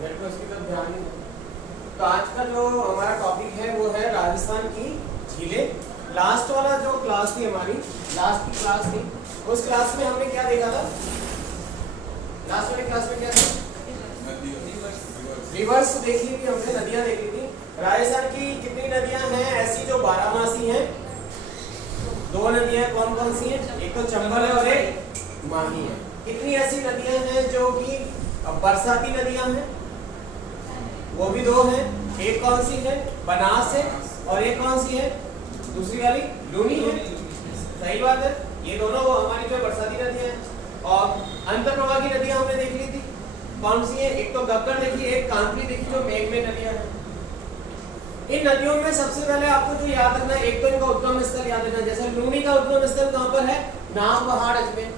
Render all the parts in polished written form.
Net पर उसकी तरफ ध्यान नहीं। तो आज का जो हमारा टॉपिक है वो है राजस्थान की झीलें। लास्ट वाला जो क्लास थी हमारी, लास्ट की क्लास थी, उस क्लास में हमने क्या देखा था? लास्ट वाली क्लास में क्या था? रिवर्स देख ली थी हमने, नदियां देख ली थी। राजस्थान की कितनी नदियां हैं ऐसी जो बारहमासी हैं? दो नदियां कौन कौन सी हैं? एक तो चंबल है और एक माही है। कितनी ऐसी नदियां हैं जो कि बरसाती नदियां हैं? वो भी दो हैं। एक कौन सी है? बनास है, और एक कौन सी है? दूसरी वाली लूनी है। सही बात है, ये दोनों वो हमारी जो बरसाती नदियां हैं। और अंतर्प्रवाह की नदियां हमने देख ली थी, कौन सी है? एक तो गग्गर देखी, एक कांकरी देखी, जो मेघ में नदियां हैं। इन नदियों में सबसे पहले आपको जो याद रखना है, एक तो इनका उद्गम स्थल याद रखना। जैसे लूनी का उद्गम स्थल कहां पर है? नाग पहाड़ अजमेर,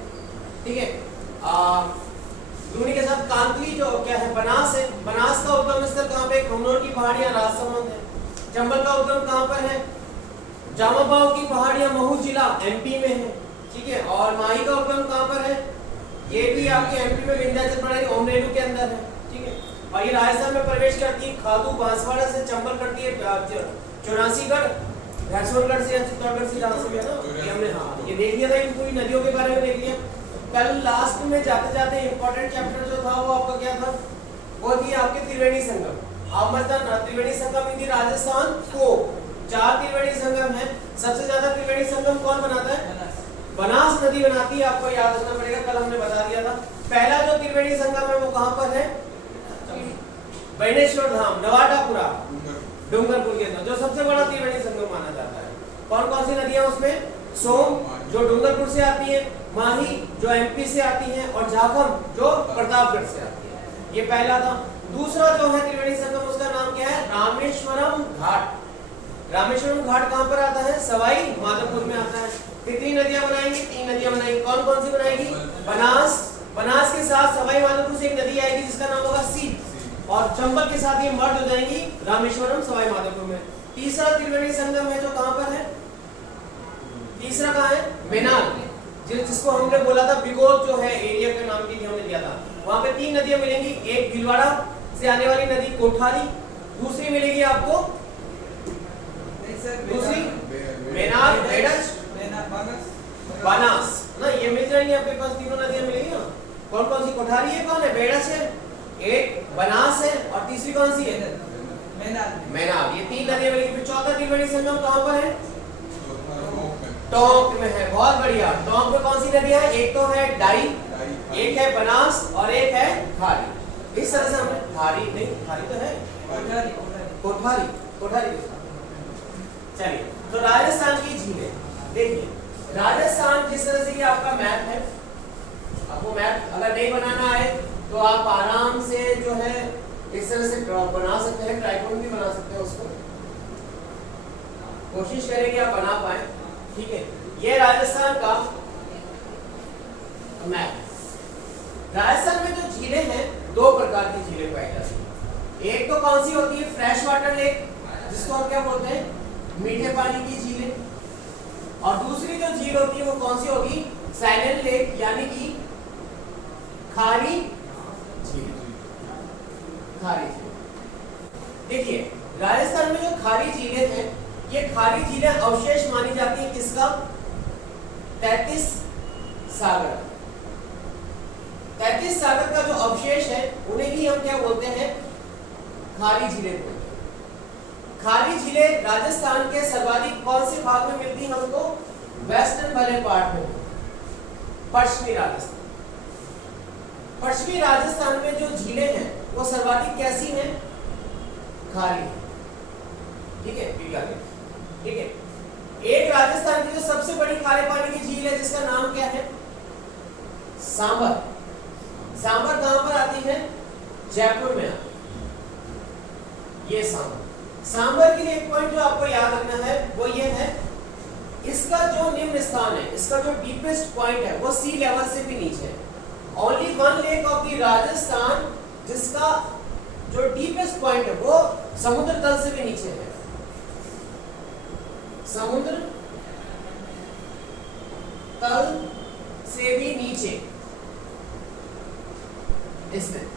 ठीक है। लूनी के साथ कांकरी जो क्या है? बनास है। बनास का उद्गम स्थल कहां पे? कन्नौर की पहाड़ियां, राजसमंद है। चंबल का उद्गम कहां पर है? जामाबाव की पहाड़ियां, महू जिला एमपी में है, ठीक है। और माही का उद्गम कहां पर है? ये भी आपके एमपी में विंध्याचल पहाड़ी ओमरेलू के अंदर है, ठीक है। और ये राजस्थान में प्रवेश करती है खादू बांसवाड़ा से, चंबल करती है 84गढ़, भैंसवाड़गढ़ से या चित्तौड़गढ़ से, जहां से भी है ना, ये हमने हाँ ये देख लिया था। इन पूरी नदियों के बारे में देख लिया। कल लास्ट में जाते जाते इंपॉर्टेंट चैप्टर जो था वो आपका क्या था? वो थी आपके त्रिवेणी संगम। आप मतलब त्रिवेणी संगम इन राजस्थान को 4 त्रिवेणी संगम है। सबसे ज्यादा त्रिवेणी संगम कौन बनाता है? बनास नदी बनाती है, आपको याद रखना पड़ेगा, कल हमने बता दिया था। पहला जो त्रिवेणी संगम है वो कहां पर है? बैनेश्वर धाम, नवाटापुरा, डूंगरपुर के अंदर, जो सबसे बड़ा त्रिवेणी संगम माना जाता है। कौन कौन सी नदियां उसमें? सोम जो डूंगरपुर से आती है, माही जो एमपी से आती है, और झाखम जो प्रतापगढ़ से आती है। ये पहला था। दूसरा जो है त्रिवेणी संगम, उसका नाम क्या है? रामेश्वरम घाट। रामेश्वरम घाट कहां पर आता है? सवाई माधोपुर में आता है। कितनी नदियां बनाएंगे? 3 नदियां बनाएंगे। कौन कौन सी बनाएगी? बनास, बनास के साथ सवाई माधोपुर से एक नदी आएगी जिसका नाम होगा सीप, और चंबल के साथ ये मर्ज हो जाएंगी रामेश्वरम सवाई माधोपुर में। तीसरा त्रिवेणी संगम है जो कहां पर है? तीसरा कहां है? मेनाल, जिसको हमने बोला था बिगोल जो है एरिया के नाम की हमने दिया था। वहां पे 3 नदियां मिलेंगी। एक भीलवाड़ा से आने वाली नदी कोठारी, दूसरी मिलेगी आपको, दूसरी मेनाल, बेडज, बानास ना, ये मिल जाएंगे आपके पास। तीनों नदियां मिलेंगी ना। कौन कौन सी? कोठारी है, कौन है? बेडज है, एक बनास है, और तीसरी कौन सी है? मेनाल। ये 3 नदियां मिलेंगी। फिर चौथा त्रिवेणी संगम कहां पर है? टोंक में है। बहुत बढ़िया। टोंक में कौन सी नदियां है? एक तो है डाई, एक है बनास, और एक है खारी। इस तरह से हमने खारी नहीं, खारी तो है, कोठारी, कोठारी। चलिए, तो राजस्थान की झीलें देखिए। राजस्थान जिस तरह से ये आपका मैप है, आपको मैप अगर नहीं बनाना आए तो आप आराम से जो है इस तरह से बना सकते हैं, ट्राइगोन भी बना सकते हैं। उसको कोशिश करें कि आप बना पाए, ठीक है। ये राजस्थान का मैप। राजस्थान में जो झीलें हैं, 2 प्रकार की झीलें पाई जाती हैं। एक तो कौन सी होती है? फ्रेश वाटर लेक, जिसको हम क्या बोलते हैं? मीठे पानी की झीलें। और दूसरी जो झील होती है वो कौन सी होगी? साइलेंट लेक, यानी कि खारी झील। खारी झील। देखिए, राजस्थान में जो खारी झीलें हैं, ये खारी झीलें अवशेष मानी जाती है किसका? 33 सागर। 33 सागर का जो अवशेष है उन्हें ही हम क्या बोलते हैं? खारी झीलें बोलते हैं। खारी झीलें राजस्थान के सर्वाधिक कौन से भाग में मिलती हैं हमको? वेस्टर्न वाले पार्ट में, पश्चिमी राजस्थान। पश्चिमी राजस्थान में जो झीलें हैं वो सर्वाधिक कैसी हैं? खारी, ठीक है, ठीक है। एक राजस्थान की जो सबसे बड़ी खारे पानी की झील है जिसका नाम क्या है? सांबर। सांबर कहां पर आती है? जयपुर में आती है ये सांबर। सांबर के लिए एक पॉइंट जो आपको याद रखना है वो ये है, इसका जो निम्न स्थान है, इसका जो डीपेस्ट पॉइंट है वो सी लेवल से भी नीचे है। Only 1 lake of the Rajasthan जिसका जो डीपेस्ट पॉइंट है वो समुद्र तल से भी नीचे है। समुद्र तल से भी नीचे स्थित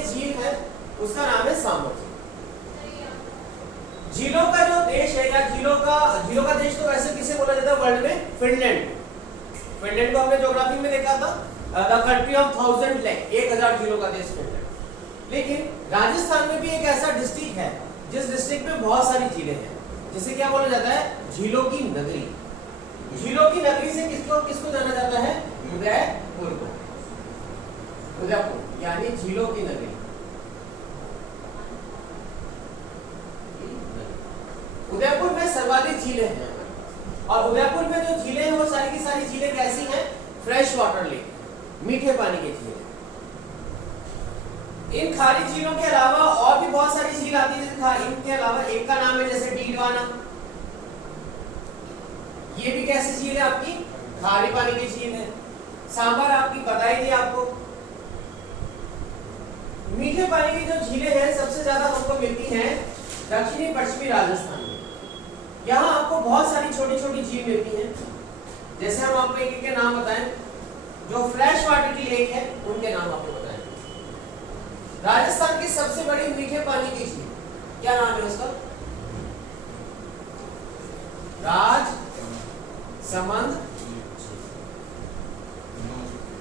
वाली झील है उसका नाम है सामर। झीलों का जो देश है या झीलों का देश तो वैसे किसे बोला जाता है वर्ल्ड में? फिनलैंड। फिनलैंड को हमने ज्योग्राफी में देखा था, द कंट्री ऑफ 1000 लेक, 1000 झीलों का देश फिनलैंड। लेकिन राजस्थान में भी एक ऐसा डिस्ट्रिक्ट है जिस डिस्ट्रिक्ट में बहुत सारी झीलें हैं, जिसे क्या बोला जाता है? झीलों की नगरी। झीलों की नगरी से किसको जाना जाता है? उदयपुर को। उदयपुर यानी झीलों की नगरी। उदयपुर में सर्वाधिक झीलें हैं और उदयपुर में जो झीलें हैं वो सारी की सारी झीलें कैसी हैं? फ्रेश वाटर लेक, मीठे पानी की झीलें। इन खारी झीलों के अलावा और भी बहुत सारी झील आती है। इनके अलावा एक का नाम है जैसे डीडवाना, ये भी कैसी झील है आपकी? खारे पानी की झील है। सांभर आपकी पता ही थी आपको। मीठे पानी की जो झीलें हैं सबसे ज्यादा हमको मिलती हैं दक्षिणी पश्चिमी राजस्थान में। यहाँ आपको बहुत सारी छोटी छोटी झील मिलती हैं। जैसे हम आपको एक एक के नाम बताएं, जो फ्रेश वाटर की लेक है उनके नाम आपको बताएं। राजस्थान की सबसे बड़ी मीठे पानी की झील क्या नाम है उसका? Rajsamand,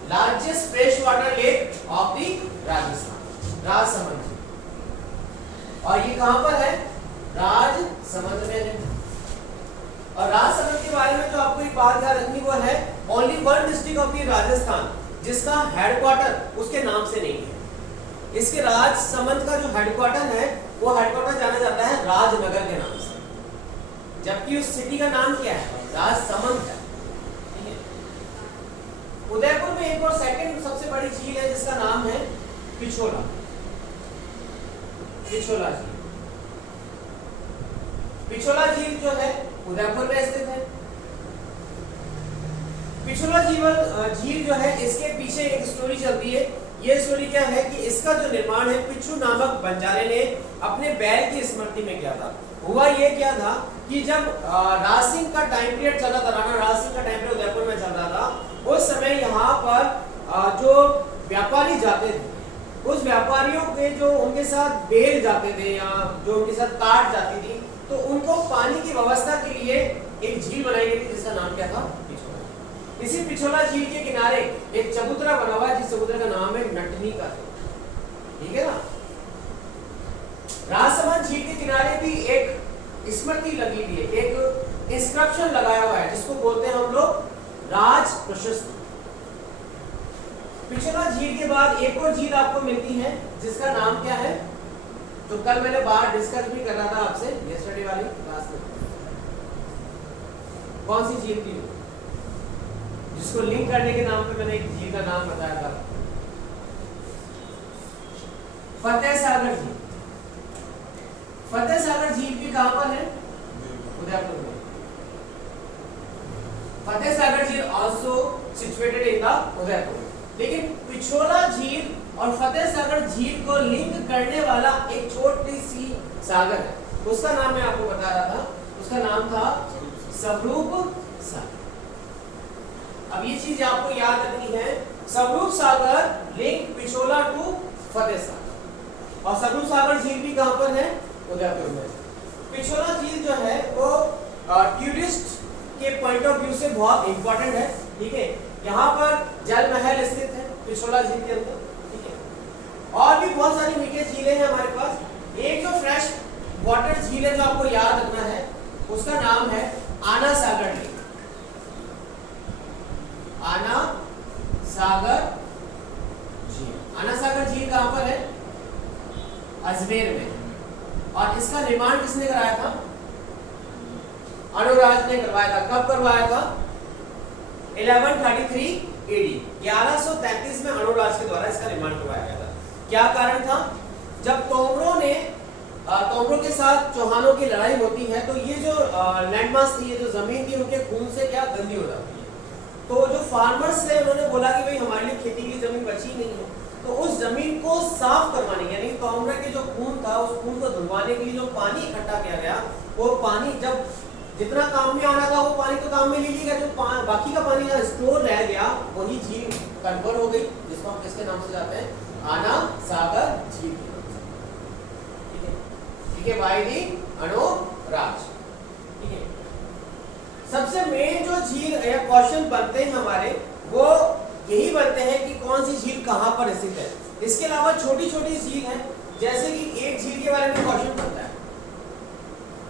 largest fresh water lake of the Rajasthan, Rajsamand झील। और ये कहां पर है? राजसमंद में है। और राजसमंद के बारे में जो आपको एक बात याद रखनी वो है, only one district of the Rajasthan जिसका हेडक्वार्टर उसके नाम से नहीं है। इसके राजसमंद का जो हेडक्वार्टर है वो हेडक्वार्टर जाना जाता है राजनगर के नाम से, जबकि उस सिटी का नाम क्या है? राजसमंद है। ठीक है। उदयपुर में एक और सेकंड सबसे बड़ी झील है जिसका नाम है पिछोला। पिछोला झील। पिछोला झील जो है उदयपुर में स्थित है। पिछोला झील जो है इसके पीछे एक स्टोरी चलती है। ये स्टोरी क्या है कि इसका जो निर्माण है पिच्छू नामक बंजारे ने अपने बैल की स्मृति में किया था। हुआ ये क्या था कि जब राज सिंह का टाइम पीरियड चला था, राणा राज सिंह का टाइम पीरियड उदयपुर में चल रहा था, उस समय यहाँ पर जो व्यापारी जाते थे, उस व्यापारियों के जो उनके साथ बेल जाते थे या जो उनके साथ काट जाती थी, तो उनको पानी की व्यवस्था के लिए एक झील बनाई गई थी जिसका नाम क्या था? पिछोला। इसी पिछोला झील के किनारे एक चबूतरा बना हुआ है जिस चबूतरे का नाम है नटनी का। ठीक है ना। राजसमंद झील के किनारे भी एक स्मृति लगी हुई है, एक इंस्क्रिप्शन लगाया हुआ है जिसको बोलते हैं हम लोग राज प्रशस्ति। पिछोला झील के बाद एक और झील आपको मिलती है जिसका नाम क्या है, तो कल मैंने बाहर डिस्कस भी कर रहा था आपसे यस्टरडे वाली क्लास में। कौन सी झील थी जिसको लिंक करने के नाम पे मैंने एक झील का नाम बताया था? फतेह सागर झील। फतेह सागर झील भी कहां पर है? उदयपुर में। फतेह सागर झील also situated in the Udaipur. लेकिन पिछोला झील और फतेह सागर झील को लिंक करने वाला एक छोटी सी सागर है, उसका नाम मैं आपको बता रहा था, उसका नाम था स्वरूप सागर। अब ये चीज आपको याद रखनी है, स्वरूप सागर लिंक पिछोला टू फतेह सागर। और स्वरूप सागर झील भी कहां पर है? उदयपुर में। पिछोला झील जो है वो टूरिस्ट के पॉइंट ऑफ व्यू से बहुत इंपॉर्टेंट है। ठीक है। यहाँ पर जल महल स्थित है पिछोला झील के अंदर। और भी बहुत सारी मीठे झीलें हैं हमारे पास। एक जो फ्रेश वाटर झील है जो आपको याद रखना है उसका नाम है आना सागर लेक। आना सागर झील। आना सागर झील कहां पर है? अजमेर में। और इसका निर्माण किसने कराया था? अनुराज ने करवाया था। कब करवाया था? 1133 AD 1133 में अनुराज के द्वारा इसका निर्माण करवाया गया था। क्या कारण था? जब तोमरों के साथ चौहानों की लड़ाई होती है तो ये जो लैंडमास थी, ये जो जमीन थी, उनके खून से क्या गंदी हो जाती है। तो जो फार्मर्स थे उन्होंने बोला कि भाई हमारे लिए खेती के लिए जमीन बची नहीं है, तो उस जमीन को साफ करवाने यानी तोमरा के जो खून था उस खून को धुलवाने के लिए जो पानी इकट्ठा किया गया, वो पानी जब जितना काम में आना था वो पानी तो काम में ले लिया, जो बाकी का पानी जहाँ स्टोर रह गया वही झील कन्वर्ट हो गई, जिसको हम किसके नाम से जाते हैं? आना सागर झील के नाम से, ठीक है, ठीक है भाई दी अनुराज, ठीक है। सबसे मेन जो झील या क्वेश्चन बनते हैं हमारे वो यही बनते हैं कि कौन सी झील कहां पर स्थित है। इसके अलावा छोटी छोटी झील है, जैसे कि एक झील के बारे में क्वेश्चन बनता है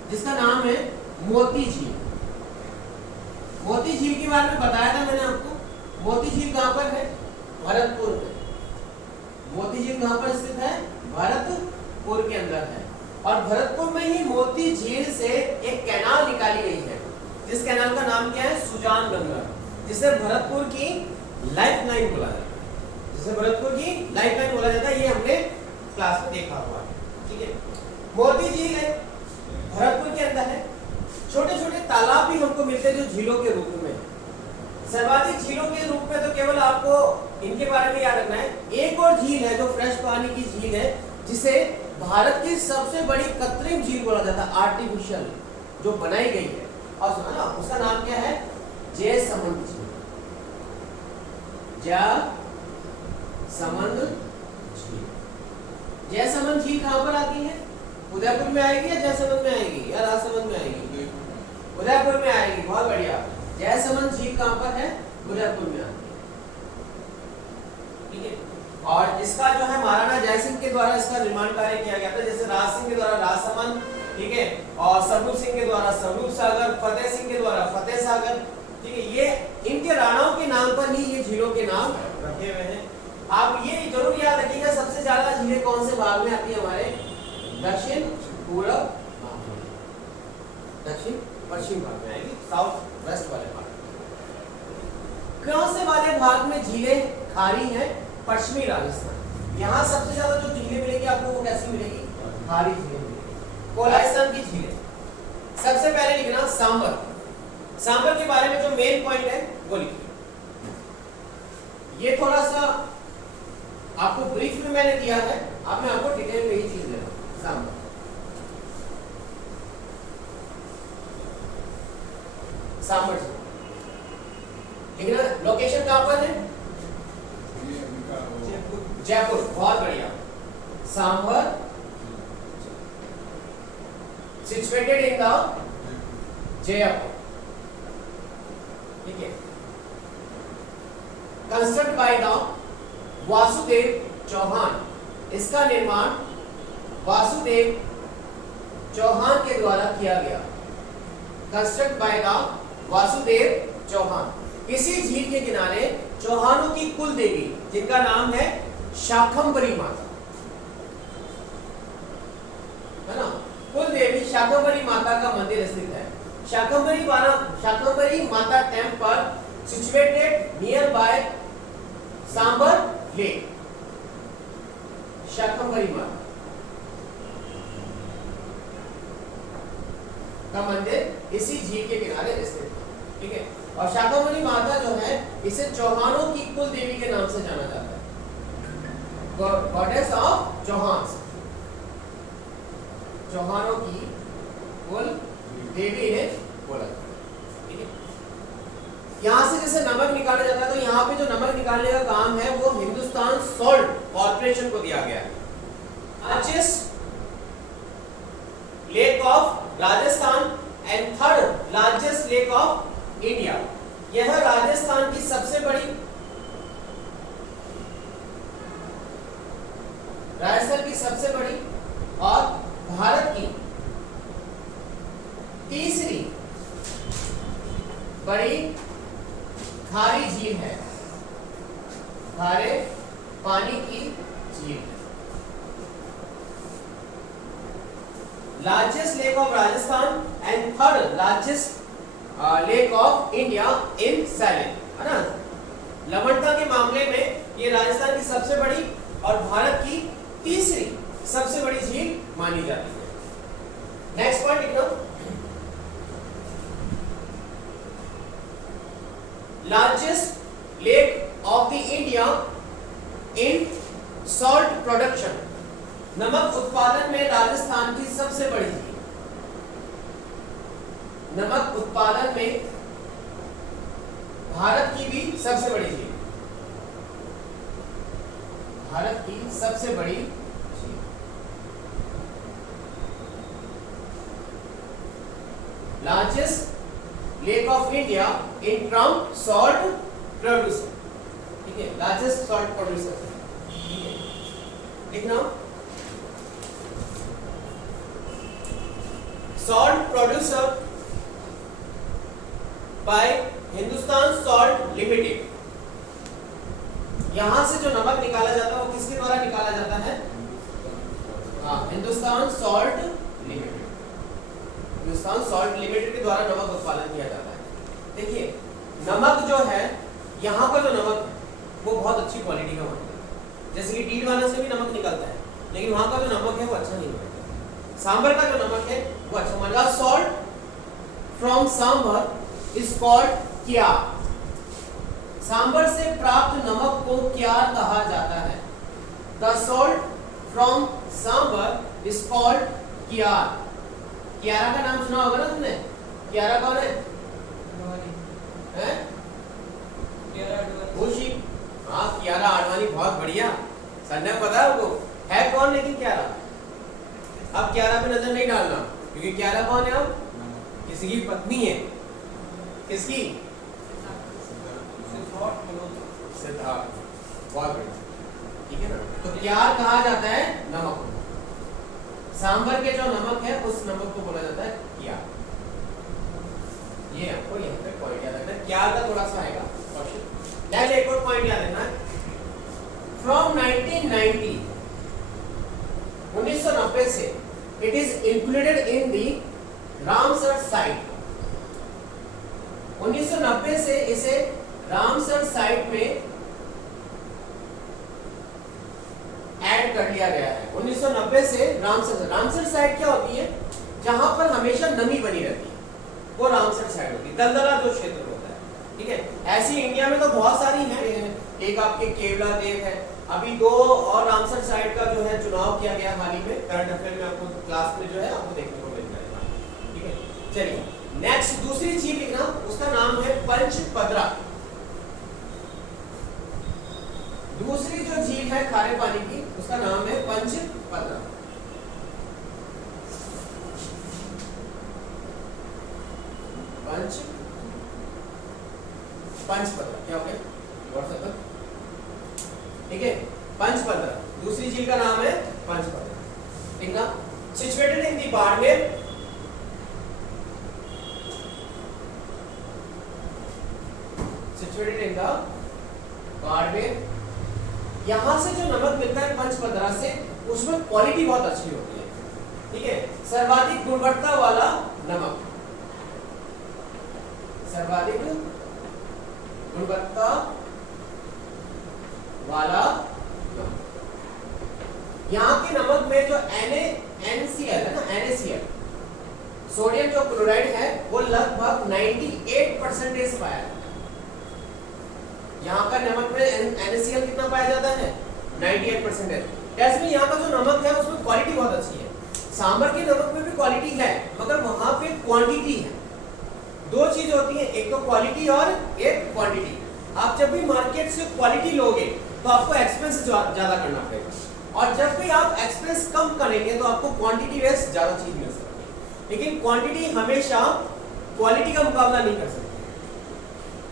जिसका नाम है मोती झील। मोती झील के बारे में बताया था मैंने आपको। मोती झील कहां पर है? भरतपुर में। मोती झील कहां पर स्थित है? भरतपुर के अंदर है। और भरतपुर में ही मोती झील से एक कैनाल निकाली गई है, जिस कैनाल का नाम क्या है? सुजान गंगा, जिसे भरतपुर की लाइफ लाइन बोला जाता है, जिसे भरतपुर की लाइफ लाइन बोला जाता है। ये हमने क्लास में देखा हुआ है, ठीक है। मोती झील है, भरतपुर के अंदर है। छोटे छोटे तालाब भी हमको मिलते हैं जो झीलों के रूप में। सर्वाधिक झीलों के रूप में तो केवल आपको इनके बारे में याद रखना है। एक और झील है जो फ्रेश पानी की झील है, जिसे भारत की सबसे बड़ी कृत्रिम झील बोला जाता है, आर्टिफिशियल, जो बनाई गई है। और सुना ना, उसका नाम क्या है? जयसमंद झील। जयसमंद झील। जयसमंद झील कहां पर आती है? उदयपुर में आएगी या जयसमंद में आएगी या राजसमंद में आएगी? उदयपुर में आएगी, बहुत बढ़िया। जयसमंद झील कहां पर है? उदयपुर में आती है, ठीक है। और इसका जो है महाराणा जयसिंह के द्वारा इसका निर्माण कार्य किया गया था। जैसे राज सिंह के द्वारा राजसमंद, ठीक है, और स्वरूप सिंह के द्वारा स्वरूप सागर, फतेह सिंह के द्वारा फतेह सागर, ठीक है। ये इनके राणाओं के नाम पर ही ये झीलों के नाम रखे हुए हैं। आप ये जरूर याद रखिएगा, सबसे ज्यादा झीलें कौन से भाग में आती है? हमारे दक्षिण पूर्व भाग में, दक्षिण पश्चिम भाग में आएगी, साउथ वेस्ट वाले भाग में। कौन से वाले भाग में झीलें खारी हैं? पश्चिमी राजस्थान। यहाँ सबसे ज्यादा जो झीलें मिलेगी आपको वो कैसी मिलेगी? खारी झीलें मिलेगी, कोलाइस्टन की झीलें। सबसे पहले लिखना सांबर। सांबर के बारे में जो मेन पॉइंट है वो लिखिए। ये थोड़ा सा आपको ब्रीफ में मैंने दिया है, अब मैं आपको डिटेल में ही चीज दे रहा हूं। सांबर, सांबर लिखना। लोकेशन कहां पर है? जयपुर, बहुत बढ़िया। Sambhar situated in the Jaipur, ठीक है। Construct by the Vasudev Chauhan. इसका निर्माण वासुदेव चौहान के द्वारा किया गया। Construct by the Vasudev Chauhan. इसी झील के किनारे चौहानों की कुल देवी, जिनका नाम है शाकंभरी माता, है ना। कुल देवी शाकंभरी माता का मंदिर स्थित है। Shakambhari Mata temple situated near by Sambhar lake. Shakambhari Mata का मंदिर इसी झील के किनारे स्थित है, ठीक है। और शाकंभरी माता जो है, इसे चौहानों की कुल देवी के नाम से जाना जाता है, गॉडेस ऑफ चौहान। चौहानों की कुल देवी है बोला, ठीक है। यहां से जैसे नमक निकाला जाता है, तो यहाँ पे जो नमक निकालने का काम है वो हिंदुस्तान सॉल्ट कॉर्पोरेशन को दिया गया है। Largest lake of Rajasthan and third largest lake of India. यह राजस्थान की सबसे बड़ी, राजस्थान की सबसे बड़ी और भारत की तीसरी बड़ी खारी झील है, खारे पानी की झील। Largest lake of Rajasthan and third largest lake of India in saline, है ना। लवणता के मामले में ये राजस्थान की सबसे बड़ी और भारत की तीसरी सबसे बड़ी झील मानी जाती है। नेक्स्ट पॉइंट लिख लो। Largest lake of the India in salt production. नमक उत्पादन में राजस्थान की सबसे बड़ी झील। नमक उत्पादन में भारत की भी सबसे बड़ी झील। भारत की सबसे बड़ी झील। Largest lake of India in term salt producer, ठीक है, लार्जेस्ट सॉल्ट प्रोड्यूसर, ठीक है, लिखना salt producer by Hindustan salt limited. यहां से जो नमक निकाला जाता है वो किसके द्वारा निकाला जाता है? Hindustan salt limited, Hindustan salt limited के द्वारा नमक उत्पादन किया जाता है। देखिए नमक जो है, यहाँ का जो नमक है वो बहुत अच्छी क्वालिटी का माना जाता है। जैसे कि डीडवाना से भी नमक निकलता है, लेकिन वहां का जो नमक है वो अच्छा नहीं होता। सांबर का जो नमक है वो अच्छा माना। Salt from Sambhar is called Kyar. Sambhar से प्राप्त नमक को क्यार कहा जाता है। The salt from Sambhar is called Kyar. Kyara का नाम सुना होगा ना तुमने? क्यारा कौन है? खुशी। हाँ क्यारा आडवाणी, बहुत बढ़िया। संजय पता है आपको है कौन, लेकिन क्यारा। अब क्यारा पे नजर नहीं डालना, क्योंकि क्यारा कौन है? अब किसी की पत्नी है। किसकी? सिद्धार्थ, बहुत बढ़िया, ठीक है ना। तो क्यार कहा जाता है नमक। सांबर के जो नमक है उस नमक को बोला जाता है क्यार। ये आपको यहाँ पे पॉइंट याद रखना है। क्यार का थोड़ा सा आएगा क्वेश्चन। नेक्स्ट एक और पॉइंट याद रखना है। फ्रॉम 1990 1990 से it is included in the Ramsar site. 1990 से इसे रामसर साइट में ऐड कर लिया गया है। 1990 से रामसर साइट क्या होती है? जहां पर हमेशा नमी बनी रहती है, वो रामसर साइट होती है। दलदला जो क्षेत्र होता है, ठीक है। ऐसी इंडिया में तो बहुत सारी हैं। एक आपके केवला देव है। अभी 2 और रामसर साइट का जो है चुनाव किया गया हाल ही में। करंट अफेयर में आपको क्लास में जो है आपको देखने को मिल जाएगा, ठीक है। चलिए नेक्स्ट दूसरी झील लिखना, उसका नाम है पंचपदरा। दूसरी जो झील है खारे पानी की, उसका नाम है पंचपदरा। पंचपदरा क्या हो गया? व्हाट्सएप पर, ठीक है। पंचपदरा दूसरी झील का नाम है पंचपदरा, ठीक ना। Situated in the Barmer, situated in the Barmer. यहां से जो नमक मिलता है पंचपदरा से, उसमें क्वालिटी बहुत अच्छी होती है, ठीक है। सर्वाधिक गुणवत्ता वाला नमक, सर्वाधिक गुणवत्ता वाला नमक। यहाँ के नमक में जो NaCl है ना, NaCl सोडियम जो क्लोराइड है वो लगभग 98% पाया जाता है। यहाँ का नमक में NaCl कितना पाया जाता है? 98%। ऐसे में यहाँ का जो नमक है उसमें क्वालिटी बहुत अच्छी है। सांबर के नमक में भी क्वालिटी है, मगर वहां पे क्वांटिटी है। 2 चीज होती है, एक तो क्वालिटी और एक क्वांटिटी। आप जब भी मार्केट से क्वालिटी लोगे तो आपको एक्सपेंस ज्यादा करना पड़ेगा, और जब भी आप एक्सपेंस कम करेंगे तो आपको क्वांटिटी बेस ज्यादा चीज मिल सकती है। लेकिन क्वांटिटी हमेशा क्वालिटी का मुकाबला नहीं कर सकती,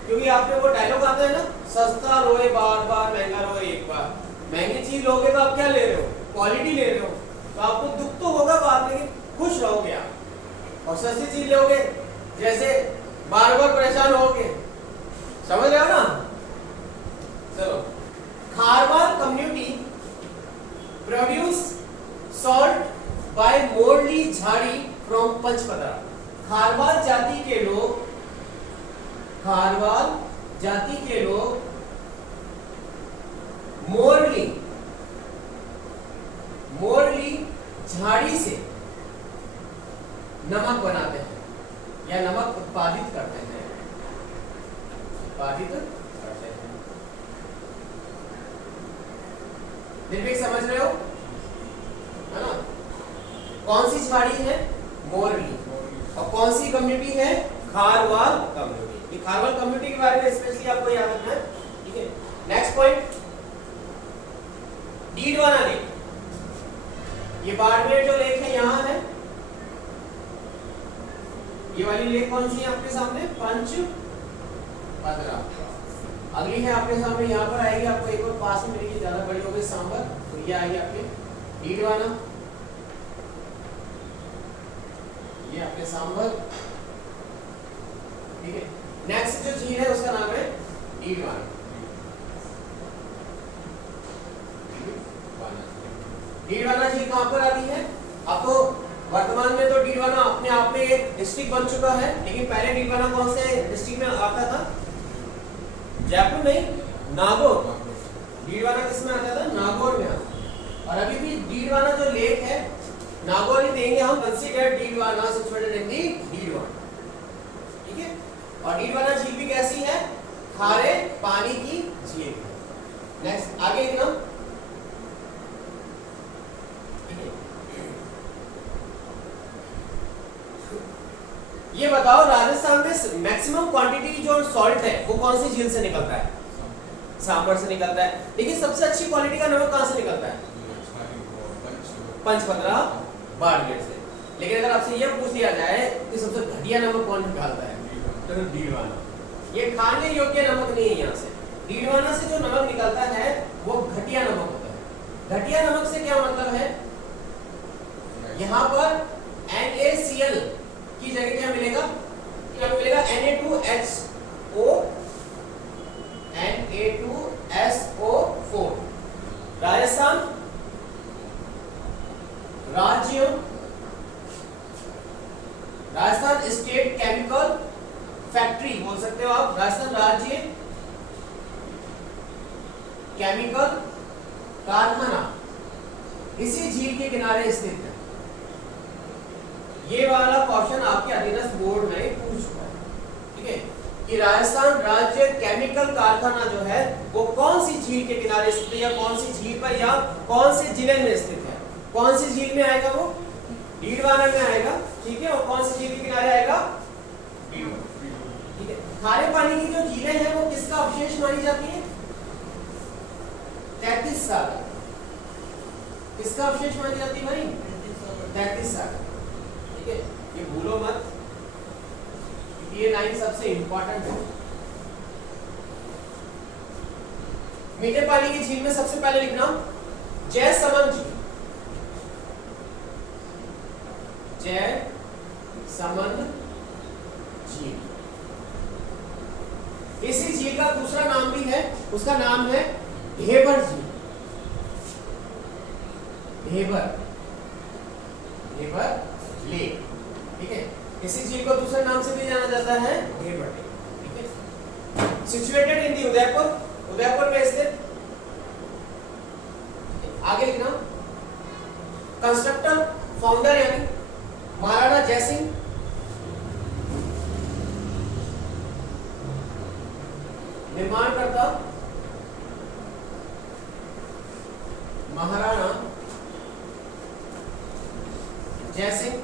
क्योंकि आपने वो डायलॉग आता है ना, सस्ता रोए बार बार, महंगा रोए एक बार। महंगी चीज लोगे तो आप क्या ले रहे हो? क्वालिटी ले रहे हो, तो आपको दुख तो होगा बाद, लेकिन खुश रहोगे आप। और सस्ती चीज लोगे, जैसे बार बार परेशान होगे, समझ रहे हो ना। चलो, Kharwal community produce salt by morli jhari from Pachpadra. Kharwal जाति के लोग, खारवाल जाति के लोग मोरली झाड़ी से नमक बनाते हैं या नमक उत्पादित करते हैं, उत्पादित करते हैं। निर्भीक समझ रहे हो, है ना। कौन सी झाड़ी है? मोरली। और कौन सी कम्युनिटी है? खारवाल कम्युनिटी। ये खारवाल कम्युनिटी के बारे में स्पेशली आपको याद रखना है, ठीक है। नेक्स्ट पॉइंट, डीडवाना लेक, ये बाड़मेर जो लेक है यहाँ है, ये वाली लेक कौन सी है आपके सामने? पंचपदरा। अगली है आपके सामने यहाँ पर आएगी, आपको एक और पास में मिलेगी, ज्यादा बड़ी हो गई सांबर, तो ये आएगी आपके डीडवाना, ये आपके सांबर, ठीक है। नेक्स्ट जो झील है उसका नाम है डीडवाना। डीडवाना झील कहां पर आती है? अब तो वर्तमान में तो डीडवाना अपने आप में एक डिस्ट्रिक्ट बन चुका है, लेकिन पहले डीडवाना कौन से डिस्ट्रिक्ट में आता था? जयपुर नहीं, नागौर। डीडवाना किस में आता था? नागौर में आता। और अभी भी डीडवाना जो लेक है नागौर ही देंगे हम, कंसीडर डीडवाना सिचुएटेड इन दी डीडवाना, ठीक है। और डीडवाना झील भी कैसी है? खारे पानी की झील। नेक्स्ट आगे एकदम, ये बताओ राजस्थान में मैक्सिमम क्वांटिटी जो सॉल्ट है वो कौन सी झील से निकलता है? सांबर से निकलता है। लेकिन सबसे अच्छी क्वालिटी का नमक कहां से निकलता है? पंचपदरा बाड़मेर से। लेकिन अगर आपसे यह पूछ लिया जाए कि सबसे घटिया नमक कौन निकालता है, तो डीडवाना। ये खाने योग्य नमक नहीं है। यहाँ से डीडवाना से जो नमक निकलता है वो घटिया नमक होता है। घटिया नमक से क्या मतलब है? यहाँ पर NaCl की जगह क्या मिलेगा? क्या मिलेगा? Na2SO4। Rajasthan state chemical factory बोल सकते हो आप। राजस्थान राज्य केमिकल कारखाना इसी झील के किनारे स्थित है। ये वाला क्वेश्चन आपके अधीनस्थ बोर्ड में पूछ चुका है, ठीक है, कि राजस्थान राज्य केमिकल कारखाना जो है वो कौन सी झील के किनारे स्थित है, या कौन सी झील पर, या कौन से जिले में स्थित है। कौन सी झील में आएगा? वो डीडवाना में आएगा, ठीक है। और कौन सी झील के किनारे आएगा? डीडवाना, ठीक है। खारे पानी की जो झीलें हैं वो किसका अवशेष मानी जाती है? 33 सागर। किसका अवशेष मानी जाती है भाई? 33 सागर, ठीक है। ये भूलो मत, ये लाइन सबसे इंपॉर्टेंट है। मीठे पानी की झील में सबसे पहले लिखना जयसमंद झील। जयसमंद झील। इसी झील का दूसरा नाम भी है, उसका नाम है ढेबर झील। ढेबर लेक, ठीक है। इसी झील को दूसरे नाम से भी जाना जाता है ढेबर लेक, ठीक है। सिचुएटेड इन दी उदयपुर में स्थित। आगे लिखना कंस्ट्रक्टर फाउंडर यानी महाराणा जयसिंह। निर्माणकर्ता महाराणा जयसिंह।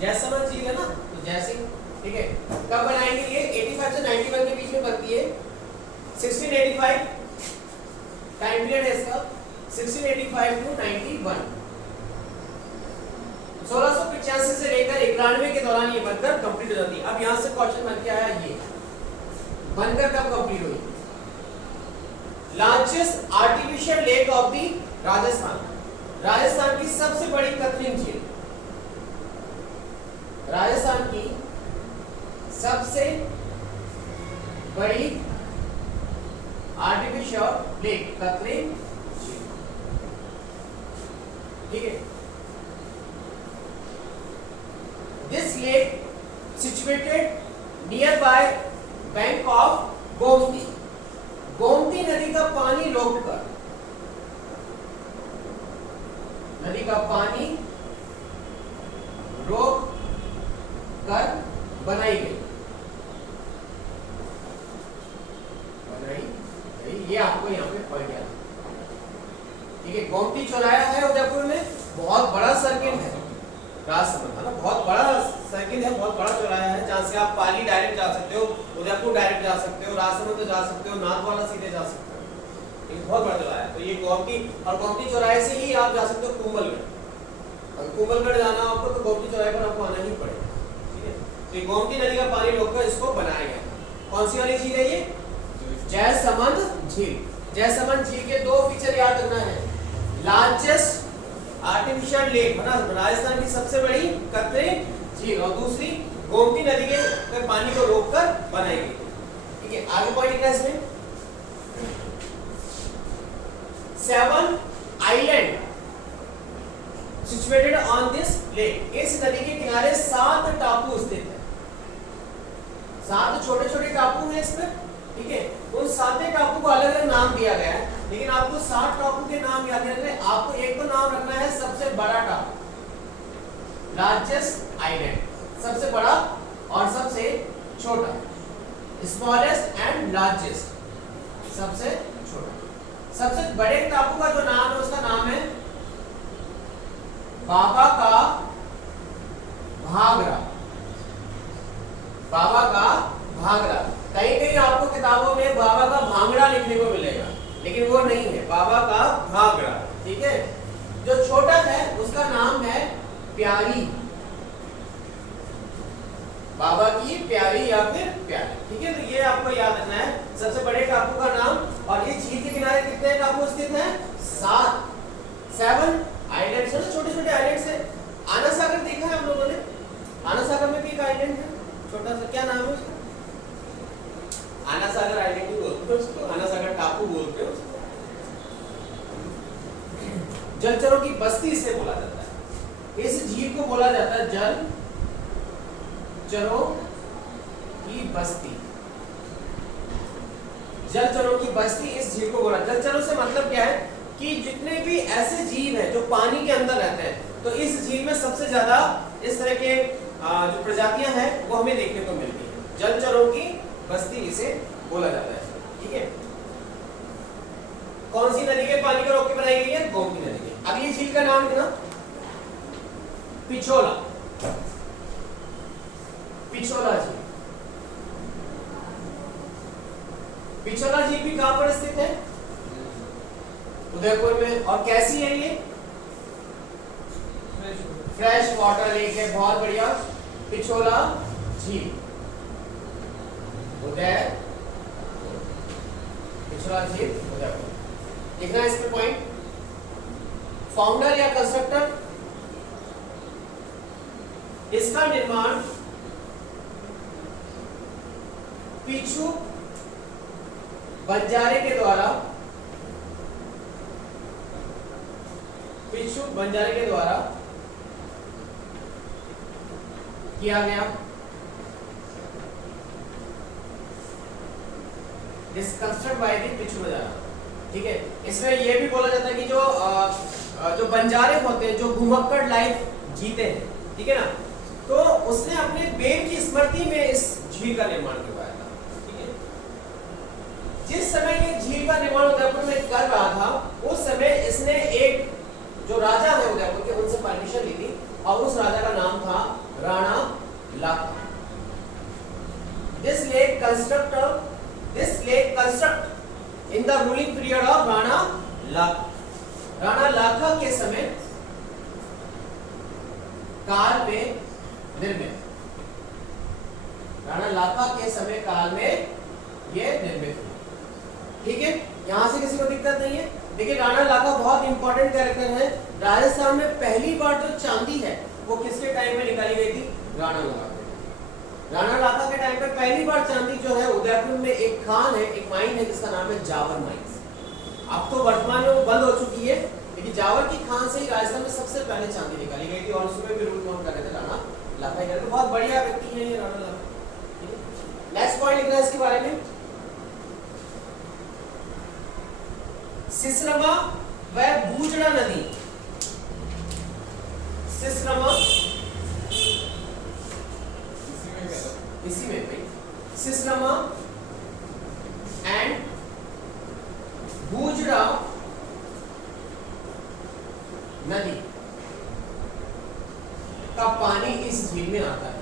जयसमंद झील है ना, तो जयसिंह, ठीक है। कब बनाएंगे ये? 85 से 91 के बीच में बनती है। 1685 टाइम पीरियड है इसका, 1685 टू 91। 1685 से लेकर 91 के दौरान ये बनकर कंप्लीट हो जाती है। अब यहां से क्वेश्चन बन के आया, ये बनकर कब कंप्लीट हुई? Largest artificial lake of the Rajasthan. Rajasthan की सबसे बड़ी कृत्रिम झील, राजस्थान की सबसे बड़ी आर्टिफिशियल लेक, कृत्रिम झील, ठीक है। This lake situated near by bank of Gomti. Gomti नदी का पानी रोककर, नदी का पानी रोक कर बनाई गई, ये आपको यहाँ पे पढ़ गया, ठीक है। गोमती चौराहा है उदयपुर में, बहुत बड़ा सर्किल है। राजसमंद है ना, बहुत बड़ा सर्किल है, बहुत बड़ा चौराहा है, जहाँ से आप पाली डायरेक्ट जा सकते हो, उदयपुर डायरेक्ट जा सकते हो, राजसमंद जा सकते हो, नाथद्वारा सीधे जा सकते हो, एक बहुत बड़ा चौराहा है। तो ये गोमती, और गोमती चौराहे से ही आप जा सकते हो कुंभलगढ़। अगर कुंभलगढ़ जाना आपको तो गोमती चौराहे पर आपको आना ही पड़ेगा, ठीक है। तो ये गोमती नदी का पानी रोककर इसको बनाया गया था। कौन सी वाली झील है ये? जयसमंद झील। जयसमंद झील के दो फीचर याद रखना है, लार्जेस्ट आर्टिफिशियल लेक, राजस्थान की सबसे बड़ी कृत्रिम झील, और दूसरी गोमती नदी के पानी को रोककर बनाई गई, ठीक है। आगे पॉइंट लिखा है इसमें, 7 island situated on this lake. इस नदी के किनारे 7 टापू स्थित है। 7 छोटे छोटे टापू हैं इसमें, ठीक है। उन 7 टापू को अलग अलग नाम दिया गया है, लेकिन आपको 7 टापू के नाम याद रखने हैं। आपको एक तो नाम रखना है सबसे बड़ा टापू, लार्जेस्ट आइलैंड, सबसे बड़ा और सबसे छोटा, स्मॉलेस्ट एंड लार्जेस्ट, सबसे छोटा। सबसे बड़े टापू का जो नाम है उसका नाम है बाबा का भागरा। बाबा का भागरा, कहीं कहीं आपको किताबों में बाबा का भांगड़ा लिखने को मिलेगा, लेकिन वो नहीं है, बाबा का भागरा, ठीक है। जो छोटा है उसका नाम है प्यारी, बाबा की प्यारी या फिर प्यारी, ठीक है। तो ये आपको याद रखना है, सबसे बड़े टापू का नाम। और ये झील के किनारे कितने टापू स्थित हैं? 7 आइलैंड्स हैं, छोटे छोटे आइलैंड्स हैं। आना सागर देखा है हम लोगों ने? आना सागर में भी एक आइलैंड है छोटा सा, क्या नाम है उसका? आना सागर आइलैंड ही बोलते हैं उसको, आना सागर टापू बोलते हैं उसको। जलचरों की बस्ती इसे बोला जाता है। इस झील को बोला जाता है जलचरों की बस्ती। जलचरों की बस्ती इस झील को बोला। जलचरों से मतलब क्या है कि जितने भी ऐसे जीव हैं जो पानी के अंदर रहते हैं, तो इस झील में सबसे ज्यादा इस तरह के जो प्रजातियां हैं वो हमें देखने को मिलती हैं। जलचरों की बस्ती इसे बोला जाता है, ठीक है। कौन सी नदी के पानी को रोक के बनाई गई है? गोमती नदी के। अगली झील का नाम क्या? पिछोला। पिछोला झील। पिछोला झील भी कहां पर स्थित है? उदयपुर में। और कैसी है ये? फ्रेश वाटर लेक है, बहुत बढ़िया। पिछोला झील, उदयपुर, पिछोला झील उदयपुर। लिखना है इसमें पॉइंट। फाउंडर या कंस्ट्रक्टर, इसका निर्माण पिछू बंजारे के द्वारा, पिछू बंजारे के द्वारा किया गया। कंस्ट्रक्ट बाय द पिछू बंजारा, ठीक है। इसमें यह भी बोला जाता है कि जो बंजारे होते हैं, जो घुमक्कड़ लाइफ जीते हैं, ठीक है ना, तो उसने अपने बेन की स्मृति में इस झील का निर्माण करवाया था, ठीक है। जिस समय ये झील का निर्माण उदयपुर में कर रहा था, उस समय इसने एक जो राजा है उदयपुर के, उनसे परमिशन ली थी, और उस राजा का नाम था राणा लाखा। This lake construct in the ruling period of Rana लाखा। राणा लाखा के समय काल में निर्मित, राणा लाखा के समय काल में यह निर्मित हुआ, ठीक है। यहां से किसी को दिक्कत नहीं है। देखिए, राणा लाखा बहुत इंपॉर्टेंट कैरेक्टर है। राजस्थान में पहली बार जो चांदी है वो किसके टाइम में निकाली गई थी? राणा लाखा। राणा लाखा के टाइम पे पहली बार चांदी जो है, उदयपुर में एक खान है, एक माइन है जिसका नाम है जावर माइंस। अब तो वर्तमान में वो बंद हो चुकी है, लेकिन जावर की खान से ही राजस्थान में सबसे पहले चांदी निकाली गई थी, और उसमें भी रूल कौन कर रहे थे? राणा लाखा कर। बहुत बढ़िया व्यक्ति है ये राणा लाखा। नेक्स्ट पॉइंट लिखना है इसके बारे में, सिसरमा व बूजड़ा नदी। सिसरमा, इसी में भाई, सिसरमा एंड बूजड़ा नदी का पानी इस झील में आता है।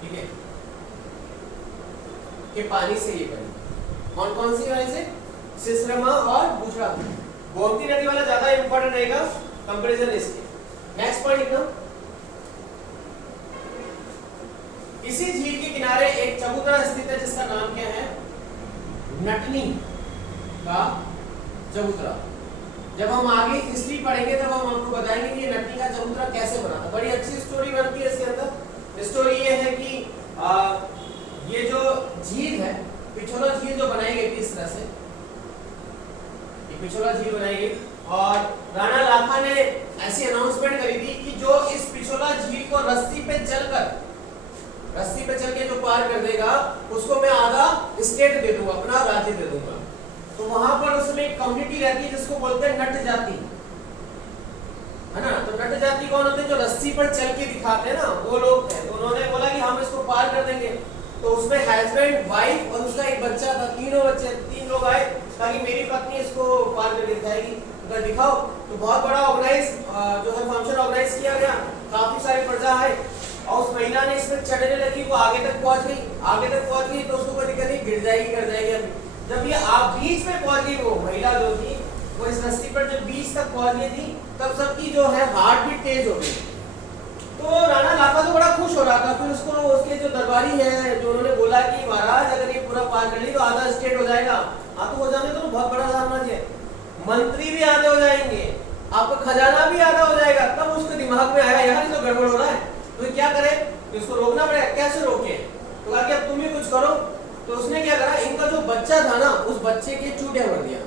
ठीक है, के पानी से ये बनी। कौन कौन सी वाली से? सिसरमा और बुछड़ा। गोमती नदी वाला ज्यादा इंपॉर्टेंट रहेगा कंपैरिजन इसके। नेक्स्ट पॉइंट लिखना, इसी झील के किनारे एक चबूतरा स्थित है जिसका नाम क्या है? नटनी का चबूतरा। जब हम आगे हिस्ट्री पढ़ेंगे तब हम आपको बताएंगे कि ये नटनी का चबूतरा कैसे बना था। बड़ी अच्छी स्टोरी बनती है इसके अंदर। स्टोरी ये है कि ये जो झील है, पिछोला झील जो बनाई गई थी इस तरह से, ये पिछोला झील बनाई गई और राणा लाखा ने ऐसी अनाउंसमेंट करी थी कि जो इस पिछोला झील को रस्सी पे चल के जो पार कर देगा उसको मैं आधा स्टेट दे दूंगा, अपना राज्य दे दूंगा। तो वहां पर उसमें एक कम्युनिटी रहती है जिसको बोलते हैं नट जाति, है ना। तो नट जाति कौन होते हैं? जो रस्सी पर चल के दिखाते हैं ना, वो लोग थे। तो उन्होंने बोला कि हम इसको पार कर देंगे। तो उसमें हस्बैंड, वाइफ और उसका एक बच्चा था, तीन लोग आए ताकि मेरी पत्नी इसको पार करके दिखाएगी। तो दिखाओ। तो बहुत बड़ा ऑर्गेनाइज जो है फंक्शन ऑर्गेनाइज किया गया, काफी सारी प्रजा है और उस महिला ने इसमें चढ़ने लगी, वो आगे तक पहुंच गई तो उसको कोई दिक्कत नहीं, गिर जाएगी अभी। जब ये आप बीच में पहुंच गई, वो महिला जो थी वो इस रस्सी पर जब बीच तक पहुंच गई थी तब सबकी जो है हार्ट बीट तेज हो गई। तो राणा लाखा तो बड़ा खुश हो रहा था। फिर उसको उसके जो दरबारी है जो उन्होंने बोला कि महाराज अगर ये पूरा पार कर ली तो आधा स्टेट हो जाएगा। तो हो जाने तो बहुत बड़ा साम्राज्य है, मंत्री भी आधे हो जाएंगे, आपका खजाना भी आधा हो जाएगा। तब उसके दिमाग में आया यार ये तो गड़बड़ हो रहा है, तो क्या करे? तो इसको रोकना पड़ेगा। कैसे रोके? तो कहा कि अब तुम ही कुछ करो। तो उसने क्या करा, इनका जो बच्चा था ना उस बच्चे के चूटिया भर दिया।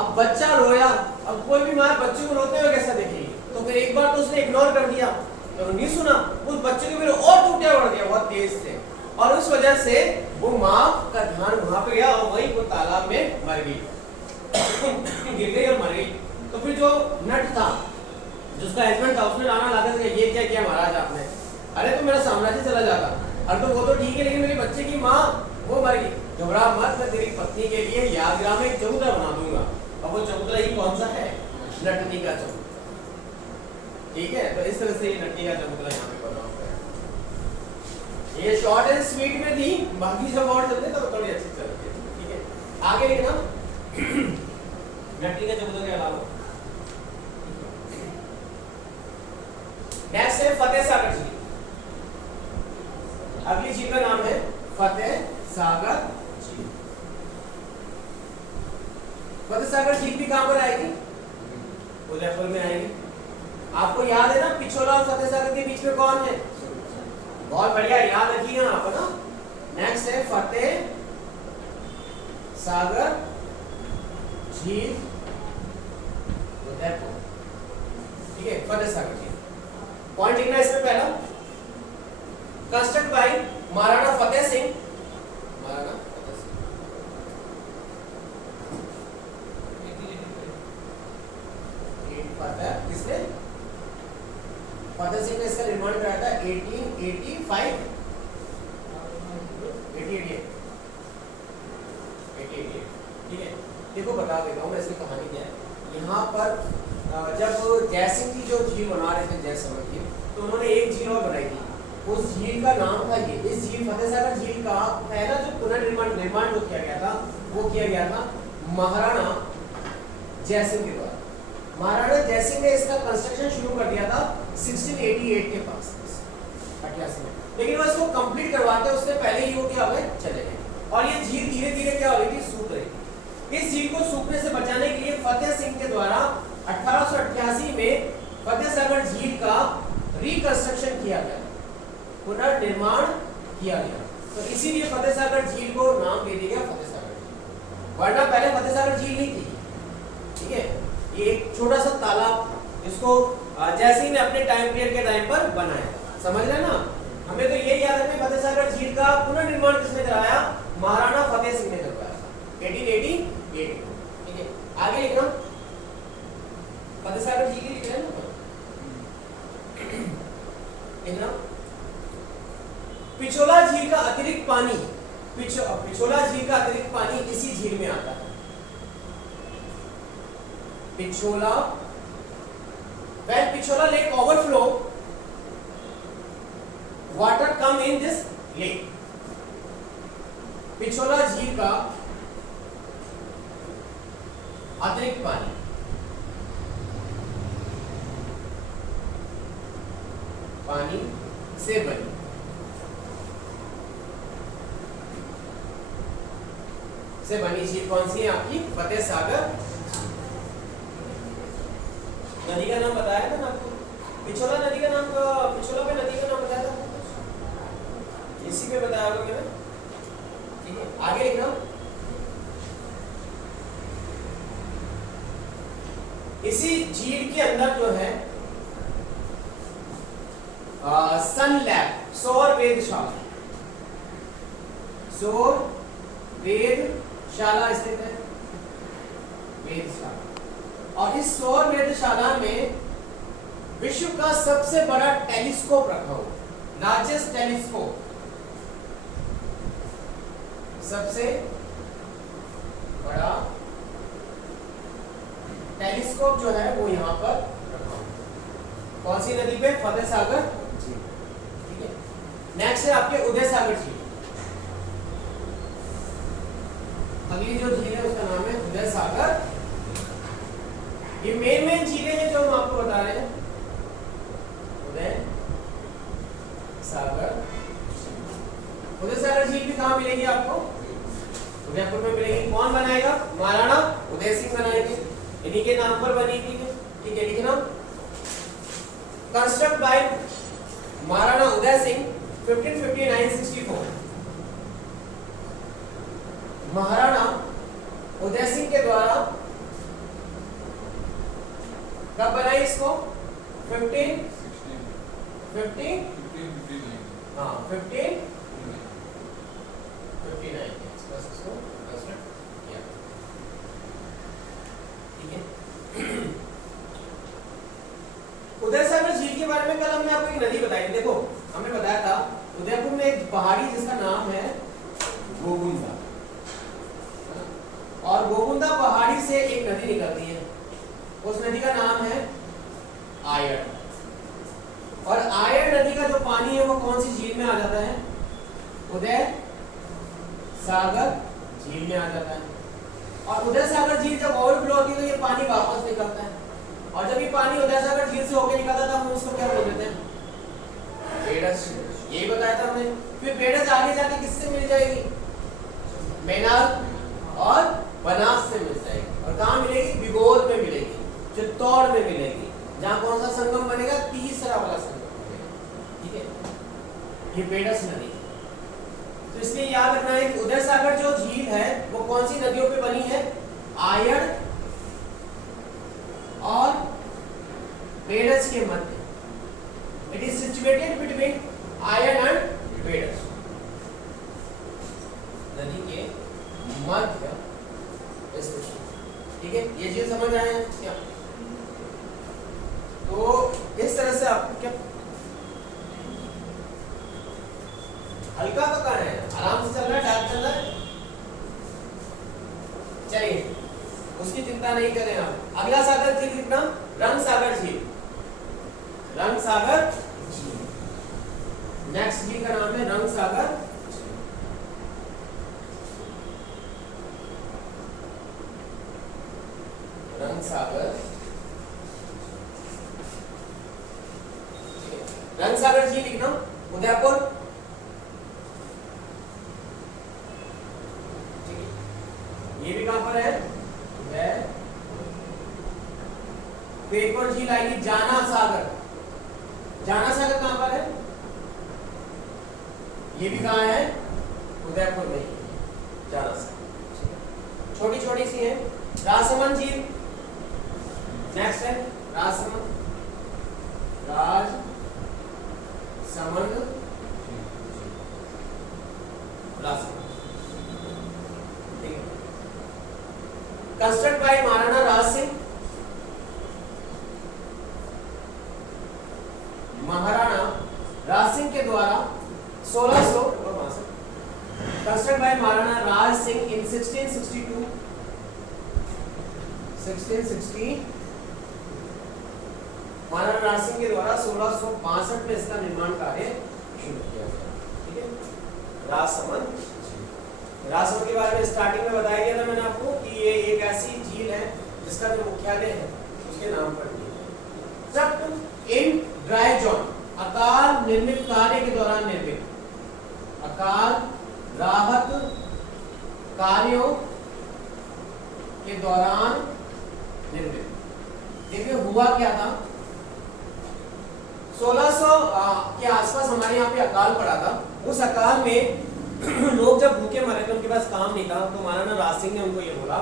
अब बच्चा रोया, अब कोई भी माँ बच्चे को रोते हुए कैसा देखेगी? तो फिर एक बार तो उसने इग्नोर कर दिया, तो नहीं सुना, उस बच्चे को फिर और चूटिया भर दिया बहुत तेज से। और उस वजह से वो माँ का ध्यान वहां पे गया और वही वो तालाब में मर गई, गिर गई और मर गई। तो फिर जो नट था, जिसका हस्बैंड था, उसने राणा लाखा से ये क्या किया महाराज आपने? अरे तो मेरा साम्राज्य चला जाता। अरे तो वो तो ठीक है लेकिन मेरे बच्चे की माँ वो मर गई। घबरा मत, मैं तेरी पत्नी के लिए यादगार में एक चबूतरा बना दूंगा। और वो चबूतरा ही कौन सा है? नटनी का चबूतरा। ठीक है, तो इस तरह से नटनी का चबूतरा यहाँ पे बना हुआ है। ये शॉर्ट एंड स्वीट में थी, बाकी जब और चलते तो थोड़ी अच्छी चलती है। ठीक है, आगे लिखना नटनी का चबूतरा के अलावा। नेक्स्ट है फतेह सागर झील। अगली झील का नाम है फतेह सागर झील। फतेह सागर झील भी कहां पर आएगी? उदयपुर में आएगी। आपको याद है ना पिछोला और फतेह सागर के बीच में कौन है? बहुत बढ़िया, याद रखिएगा आप ना। नेक्स्ट है फतेह सागर झील उदयपुर। ठीक है, फतेह सागर झील पॉइंट लिखना इसमें पहला, कंस्ट्रक्ट बाय महाराणा फतेह सिंह। किसने? फतेह सिंह ने इसका निर्माण कराया था 1885 ठीक है। देखो बता देता हूँ मैं इसकी कहानी क्या है। यहाँ पर जब जयसिंह की जो झील बना रहे थे जयसमर की, तो उन्होंने एक झील और बनाई थी। उस झील का नाम था ये। इस झील फतेह सागर झील का पहला जो पुनर्निर्माण जो किया गया था वो किया गया था महाराणा जयसिंह के द्वारा। महाराणा जयसिंह ने इसका कंस्ट्रक्शन शुरू कर दिया था 1688 के पास 88 में, लेकिन वो इसको कंप्लीट करवाते उससे पहले ही वो क्या हो गए, चले गए। और ये झील धीरे धीरे क्या हो रही थी, सूख रही थी। इस झील को सूखने से बचाने के लिए फतेह सिंह के द्वारा 1888 में फतेह सागर झील का रिकंस्ट्रक्शन किया गया, पुनर्निर्माण किया गया। तो इसीलिए फतेह सागर झील को नाम दे दिया गया फतेह सागर झील, वरना पहले फतेह सागर झील नहीं थी। ठीक है, ये एक छोटा सा तालाब जिसको जयसिंह ने अपने टाइम पीरियड के टाइम पर बनाया। समझ रहे ना? हमें तो ये याद है कि फतेह सागर झील का पुनर्निर्माण किसने कराया? महाराणा फतेह सिंह ने करवाया था 1888। ठीक है, आगे लिखना फतेह सागर झील लिख रहे हैं ना, लिखना पिछोला झील का अतिरिक्त पानी, पिछोला झील का अतिरिक्त पानी इसी झील में आता है। Pichola, when Pichola lake overflow, water come in this lake. Pichola झील का अतिरिक्त पानी से बनी झील कौन सी है आपकी? फतेह सागर नदी का नाम बताया था ना आपको? पिछोला नदी का नाम, पिछोला पे नदी का नाम बताया था आपको? इसी पे बताया होगा मैंने। ठीक है, आगे लिखना। इसी झील के अंदर जो है सन लैब, सौर वेधशाला, सौर वेधशाला स्थित है, वेधशाला। और इस सौर वेधशाला में विश्व का सबसे बड़ा टेलीस्कोप रखा हुआ, लार्जेस्ट टेलीस्कोप, सबसे बड़ा टेलीस्कोप जो है वो यहाँ पर रखा हुआ। कौन सी नदी पे? फतेह सागर झील। ठीक है, नेक्स्ट है आपके उदय सागर झील। अगली जो झील है उसका नाम है उदय सागर। ये मेन झीलें हैं जो हम आपको बता रहे हैं। उदय सागर, उदय सागर झील भी कहाँ मिलेगी आपको? उदयपुर में मिलेगी। कौन बनाएगा? महाराणा उदय सिंह बनाएंगे, इन्हीं के नाम पर बनेगी। ठीक है, लिखना। Construct bye Maharana Uday Singh 1559-64। महाराणा उदय सिंह के द्वारा कब बनाई इसको? 1559 इसको कंस्ट्रक्ट किया। ठीक है, उदय सागर झील के बारे में कल हमने आपको एक नदी बताई। देखो, हमने बताया था उदयपुर में एक पहाड़ी जिसका नाम है गोगुंदा, और गोगुंदा पहाड़ी से एक नदी निकलती है, उस नदी का नाम है आयड़। और आयड़ नदी का जो पानी है वो कौन सी झील में आ जाता है? उदय सागर झील में आ जाता है। और उदय सागर झील जब ओवरफ्लो होती है तो ये पानी वापस निकलता है, और जब ये पानी उदय सागर झील से होकर निकलता था हम उसको क्या बोल देते हैं? बेडस। यही बताया था हमने। फिर बेडस आगे जाके किससे मिल जाएगी? मेनाल और बनास से मिल जाएगी। और कहाँ मिलेगी? बिगोर में मिलेगी, चित्तौड़ में मिलेगी, जहाँ कौन सा संगम बनेगा? तीसरा वाला संगम बनेगा। ठीक है, ये बेडस नदी। तो इसलिए याद रखना है कि उदय सागर जो झील है वो कौन सी नदियों पे बनी है? आयड़ और बेडस के मध्य। It is situated between Ayad and Berach, नदी के मध्य स्थित। ठीक है, ये चीज समझ आए हैं क्या? तो इस तरह से आपको क्या हल्का तो कहाँ है? आराम से चल रहा है, डाक चल रहा है। चलिए, उसकी चिंता नहीं करें आप। अगला सागर झील कितना? रंग सागर झील, रंग सागर झील। नेक्स्ट झील का नाम है रंग सागर। रंग सागर, रंग सागर झील लिखना। उदयपुर, ये भी कहां पर है? फिर एक और झील आएगी जाना सागर। जाना सागर कहां पर है? ये भी कहां है? उदयपुर में। जाना सागर छोटी छोटी सी है। राजसमंद झील नेक्स्ट है। राजसमंद, राजसमंद, राजसमंद। ठीक है, कंस्ट्रक्ट बाय महाराणा राज सिंह। महाराणा राज सिंह के द्वारा 1600 कंस्ट्रक्ट बाय महाराणा राज सिंह इन 1662। 1660 महाराणा राज सिंह के द्वारा 1662 में इसका निर्माण कार्य शुरू किया गया। ठीक है, राजसमंद। राजसमंद के बारे में स्टार्टिंग में बताया गया था मैंने आपको कि ये एक ऐसी झील है जिसका जो मुख्यालय है उसके नाम पर ट्रप्ड इन ड्राई जोन, अकाल निर्मित कार्य के दौरान निर्मित, अकाल राहत कार्यों के दौरान निर्मित। देखिए हुआ क्या था, 1600 के आसपास हमारे यहाँ पे अकाल पड़ा था। उस अकाल में लोग जब भूखे मरे थे, उनके पास काम नहीं था, तो महाराणा राज सिंह ने उनको ये बोला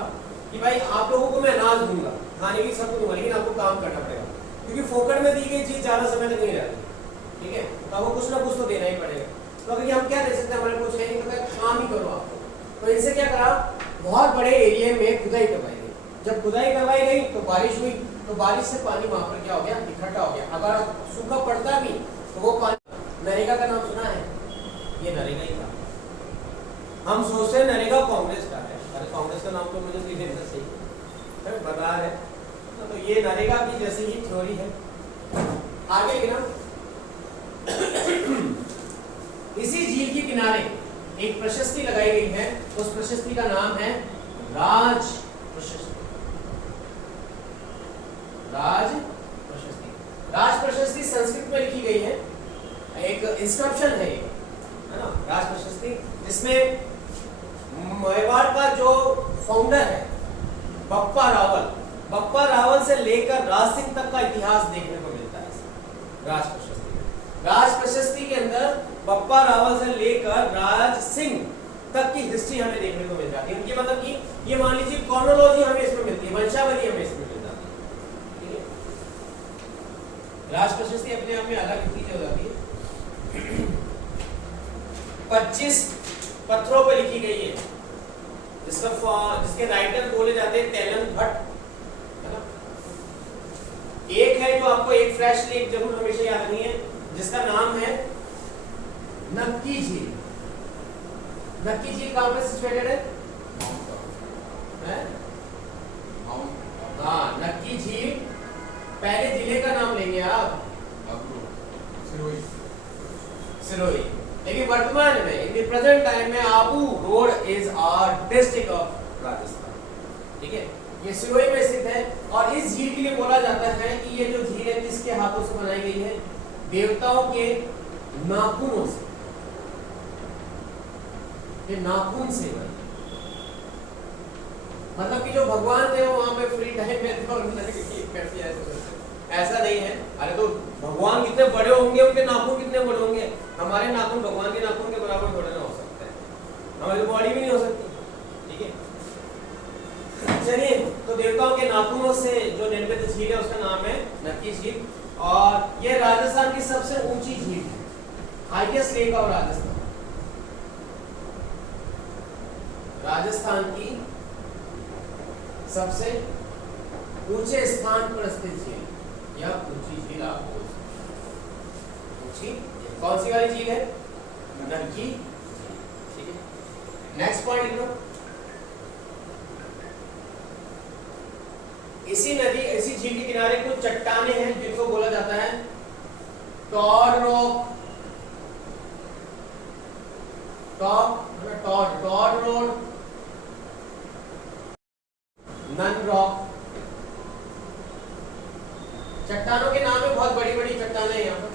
कि भाई आप लोगों को मैं अनाज दूंगा, खाने की सब दूंगा, लेकिन आपको काम करना पड़ेगा, क्योंकि फोकट में दी गई चीज ज्यादा समय तक नहीं रहती, ठीक है, तो आपको कुछ ना कुछ तो देना ही पड़ेगा। तो अगर हम क्या दे सकते हैं, हमारे कुछ है नहीं, तो काम ही करो आपको। तो इनसे क्या करा, बहुत बड़े एरिया में खुदाई करवाई गई। जब खुदाई करवाई गई तो बारिश हुई, तो बारिश से पानी वहां पर क्या हो गया, इकट्ठा हो गया। अगर सूखा पड़ता भी तो वो पानी, नरेगा का नाम सुना है, ये नरेगा ही था। हम सोचते हैं नरेगा कांग्रेस का है, अरे कांग्रेस का नाम तो मुझे नहीं देना सही बता है, तो ये नरेगा की जैसी ही थ्योरी है। आगे की ना, इसी झील के किनारे एक प्रशस्ति लगाई गई है, उस प्रशस्ति का नाम है राज प्रशस्ति। राज प्रशस्ति, राज प्रशस्ति संस्कृत में लिखी गई है, एक इंस्क्रिप्शन है ना, राज प्रशस्ति, जिसमें मेवाड़ का जो फाउंडर है बप्पा रावल से लेकर राज सिंह तक का इतिहास देखने को मिलता है राज प्रशस्ति। राज प्रशस्ति के अंदर बप्पा रावल से लेकर राज सिंह तक की हिस्ट्री हमें देखने को मिल जाती है। उनकी मतलब कि ये मान लीजिए क्रोनोलॉजी हमें इसमें मिलती है, वंशावली हमें इसमें मिल जाती है, ठीक है। राज प्रशस्ति अपने आप में अलग चीज हो जाती है। 25 पत्थरों पर लिखी गई है, जिसके राइटर बोले जाते हैं तेलन भट्ट, है ना। एक है जो आपको एक फ्रेश लेक जरूर हमेशा याद रखनी है, जिसका नाम है नक्की झील। नक्की झील कहां पे सिचुएटेड है? हाँ, नक्की झील। पहले जिले का नाम लेंगे आप, सिरोही, लेकिन वर्तमान में इन द प्रेजेंट टाइम में Abu Road is our district of Rajasthan, ठीक है। ये सिरोही में स्थित है और इस झील के लिए बोला जाता है कि ये जो झील है किसके हाथों से बनाई गई है? देवताओं के नाखूनों से, ये नाखून से बनी। मतलब कि जो भगवान थे वो वहां पे फ्री टाइम में तो ऐसा नहीं है। अरे तो भगवान कितने बड़े होंगे, उनके नाखून कितने बड़े होंगे, हमारे नाखून भगवान के नाखून के बराबर थोड़े ना हो सकते हैं, हमारी तो बॉडी भी नहीं हो सकती, ठीक है। चलिए, तो देवताओं के नाखूनों से जो निर्मित झील है उसका नाम है नक्की झील, और ये राजस्थान की सबसे ऊंची झील है, highest lake of Rajasthan. Rajasthan की सबसे ऊंचे स्थान पर स्थित झील या ऊंची झील आप बोल सकते। ऊंची कौन सी वाली झील है? नक्की, ठीक है। नेक्स्ट पॉइंट लिख लो, इसी नदी, इसी झील के किनारे कुछ चट्टानें हैं जिनको बोला जाता है toad rock, toad road, nun rock. चट्टानों के नाम में बहुत बड़ी बड़ी चट्टानें हैं यहाँ पर,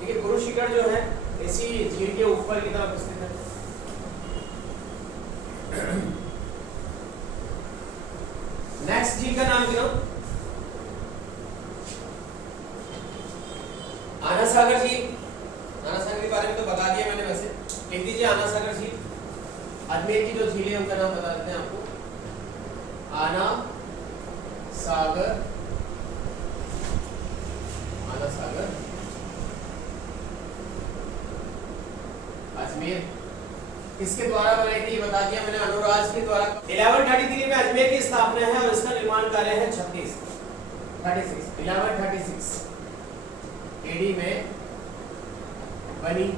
ठीक है। गुरु शिखर जो है इसी झील के ऊपर की तरफ स्थित है। नेक्स्ट झील का नाम क्या? आना सागर झील। आना सागर के बारे में तो बता दिया मैंने, वैसे लिख दीजिए आना सागर झील। अजमेर की जो झील है उनका नाम बता देते हैं आपको, आना सागर, आना सागर, अजमेर। किसके द्वारा बनाई थी ये बता दिया मैंने, अनुराज के द्वारा। 1133 में अजमेर की स्थापना है और इसका निर्माण कार्य है 1136 एडी में बनी,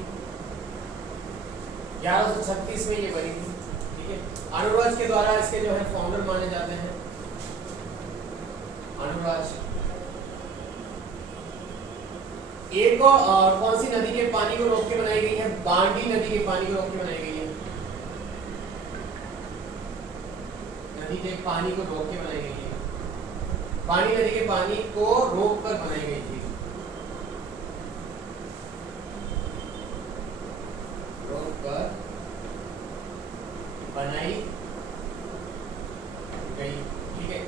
1136 में ये बनी थी, ठीक है। अनुराज के द्वारा इसके जो है फाउंडर माने जाते हैं अनुराज। एक और कौन सी नदी के पानी को रोक के बनाई गई है? बांडी नदी के पानी को रोक के बनाई गई है। नदी के पानी को रोक के बनाई गई है, पानी नदी के पानी को रोक कर बनाई गई थी, रोक कर बनाई गई। ठीक है,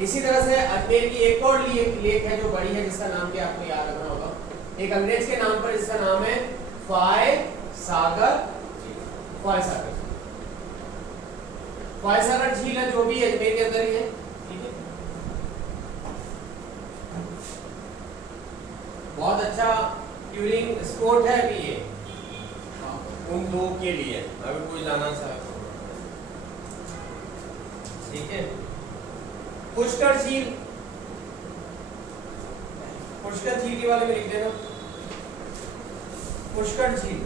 इसी तरह से अजमेर की एक और लेक है जो बड़ी है, जिसका नाम क्या आपको याद रखना होगा, एक अंग्रेज के नाम पर, जिसका नाम है फॉय सागर झील। फॉय सागर झील है जो भी अजमेर के अंदर ही है। ठीक है, बहुत अच्छा ट्यूरिंग स्पॉट है अभी ये उन लोगों के लिए, अगर कोई जाना चाहे। ठीक है, पुष्कर झील, पुष्कर झील के बारे में लिख देना, पुष्कर झील।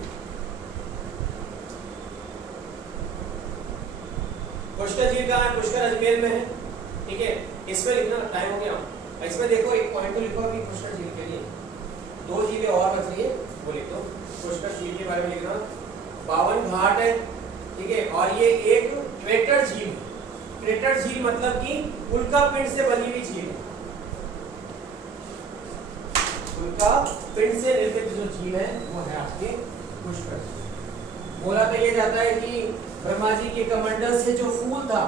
पुष्कर झील कहाँ है? पुष्कर अजमेर में है। ठीक है, इसमें लिखना, टाइम हो गया, इसमें देखो एक पॉइंट तो लिखो अभी पुष्कर झील के लिए, दो झीलें और बच रही है वो लिख दो। पुष्कर झील के बारे में लिखना, 52 घाट है। ठीक है, और ये एक क्रेटर झील, क्रेटर झील मतलब कि उल्का पिंड से बनी हुई झील, उल्का पिंड से निर्मित जो झील है वो है आपकी पुष्कर झील। बोला तो ये जाता है कि ब्रह्मा जी के कमंडल से जो फूल था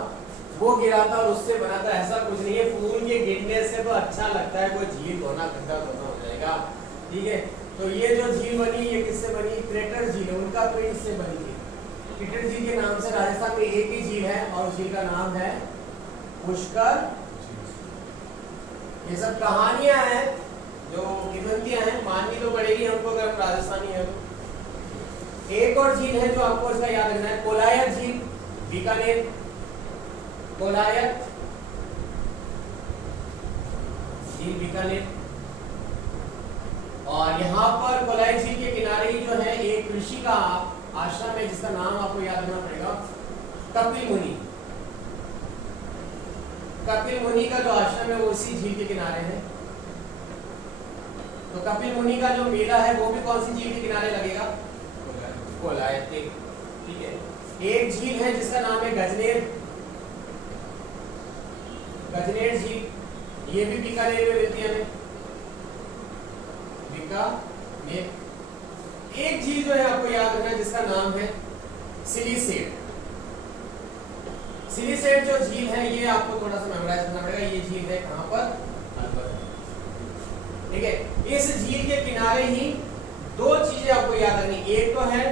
वो गिरा था और उससे बना था, ऐसा कुछ नहीं है। फूल के गिरने से तो अच्छा लगता है, कोई झील होना गंदा धोना हो जाएगा। ठीक है, तो ये जो झील बनी ये किससे बनी? क्रेटर झील, उल्का पिंड से बनी थी। क्रेटर झील के नाम से राजस्थान में एक ही झील है और झील का नाम है पुष्कर। ये सब कहानियां हैं जो किदंतियां हैं, माननी तो पड़ेगी हमको अगर हम राजस्थानी है तो। एक और झील है जो आपको इसका याद रखना है, कोलायत झील, बीकानेर। कोलायत झील बीकानेर, और यहाँ पर कोलायत झील के किनारे ही जो है एक ऋषि का आश्रम है जिसका नाम आपको याद रखना पड़ेगा, कपिल मुनि। कपिल मुनि का जो आश्रम है वो इसी झील के किनारे है। तो कपिल मुनि का जो मेला है वो भी कौन सी झील के किनारे लगेगा? कोलायत। ठीक है, एक झील है जिसका नाम है गजनेर, गजनेर झील, ये भी बीकानेर में मिलती है, बीकानेर। एक झील जो है आपको याद रखना है जिसका नाम है सिलीसेट। सिलीसेट जो झील है ये आपको थोड़ा सा मेमोराइज करना पड़ेगा। ये झील है कहां पर? अलवर। ठीक है, इस झील के किनारे ही दो चीजें आपको याद रखनी, एक तो है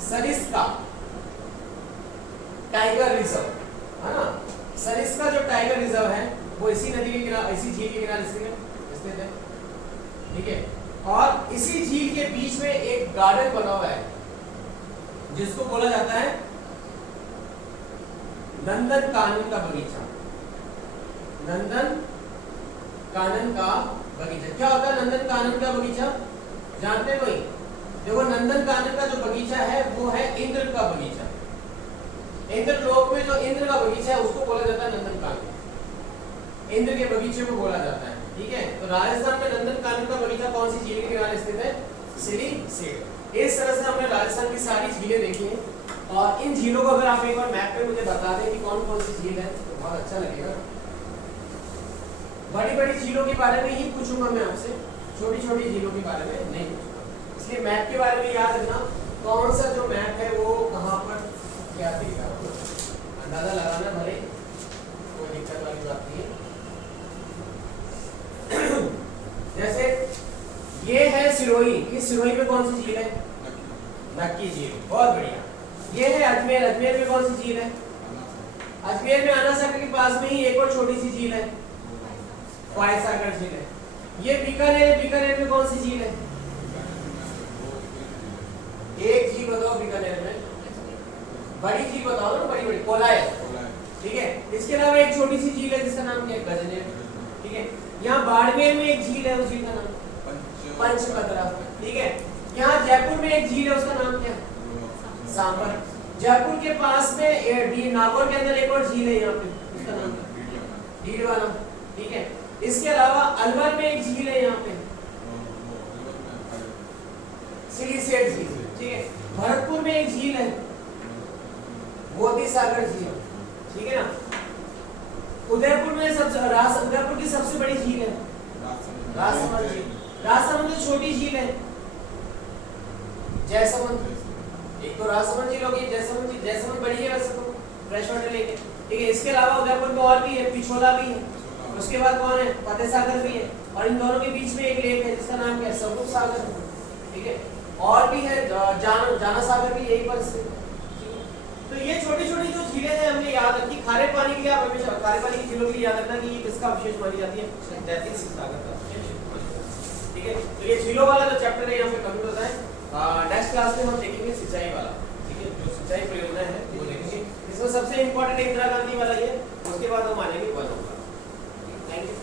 सरिस्का टाइगर रिजर्व, है ना। सरिस्का जो टाइगर रिजर्व है वो इसी नदी के किनारे, इसी झील के किनारे स्थित है। ठीक है, और इसी झील के बीच में एक गार्डन बना हुआ है जिसको बोला जाता है नंदन कानन का बगीचा। नंदन कानन का बगीचा क्या होता है? नंदन कानन का बगीचा जानते हैं कोई? देखो, नंदन कानन का जो बगीचा है वो है इंद्र का बगीचा। इंद्र लोक में जो इंद्र का बगीचा है उसको बोला जाता है नंदन कानन, इंद्र के बगीचे को बोला जाता है। ठीक है, तो राजस्थान में नंदन कानन का बगीचा कौन सी झील के किनारे स्थित है? सिलीसेट। इस तरह से हमने राजस्थान की सारी झीलें देखी हैं, और इन झीलों को अगर आप एक बार मैप पे मुझे बता दें कि कौन कौन सी झील है तो बहुत अच्छा लगेगा। बड़ी बड़ी झीलों के बारे में ही पूछूंगा मैं आपसे, छोटी छोटी झीलों के बारे में नहीं पूछूंगा, इसलिए मैप के बारे में याद रखना। कौन सा जो मैप है वो कहाँ पर क्या देगा अंदाजा लगाना, भले कोई दिक्कत वाली बात नहीं है। जैसे ये है सिरोही, इस सिरोही में कौन सी झील है? नक्की झील, बहुत बढ़िया। ये है अजमेर, अजमेर में कौन सी झील है? अजमेर में आना सागर के पास में ही एक और छोटी सी झील है, फॉय सागर झील है। ये बीकानेर, बीकानेर में कौन सी झील है? एक झील बताओ बीकानेर में, बड़ी झील बताओ ना, बड़ी बड़ी। कोलायत। ठीक है, इसके अलावा एक छोटी सी झील है जिसका नाम क्या है? गजनेर। ठीक है, यहाँ बाड़मेर में एक झील है, उस झील का नाम पंचपदरा। ठीक है, यहाँ जयपुर में एक झील है, उसका नाम क्या है? सांबर। जयपुर के पास में नागौर के अंदर एक और झील है यहाँ पे, उसका नाम डीडवाना। ठीक है, इसके अलावा अलवर में एक झील है यहाँ पे, सिलीसेट झील। ठीक है, भरतपुर में एक झील है, मोती सागर झील। ठीक है ना, उदयपुर में उदयपुर की सबसे बड़ी झील है राजसमंद झील। राजसमंद में छोटी झील है जयसमंद। एक तो राजसमंद झील होगी, जयसमंद बड़ी है वैसे तो फ्रेश वाटर लेके, ठीक है। इसके अलावा उदयपुर में और भी है, पिछोला भी है, उसके बाद कौन है, फतेह सागर भी है, और इन दोनों के बीच में एक लेक है जिसका नाम क्या है, स्वरूप सागर, ठीक है। और भी है जाना सागर भी यही पर स्थित है। तो ये छोटी छोटी जो झीलें हैं हमने याद रखी। खारे पानी के लिए आप हमेशा खारे पानी की झीलों के लिए याद रखना कि ये किसका विशेष मानी जाती है, तैतीस सागर का, ठीक है। तो ये झीलों वाला जो चैप्टर है यहाँ पे कंप्लीट होता है। नेक्स्ट क्लास में हम देखेंगे सिंचाई वाला, ठीक है, जो सिंचाई परियोजना है वो देखेंगे। इसमें सबसे इंपॉर्टेंट इंदिरा गांधी वाला ये, उसके बाद हम मानेंगे वन होगा। Thank you.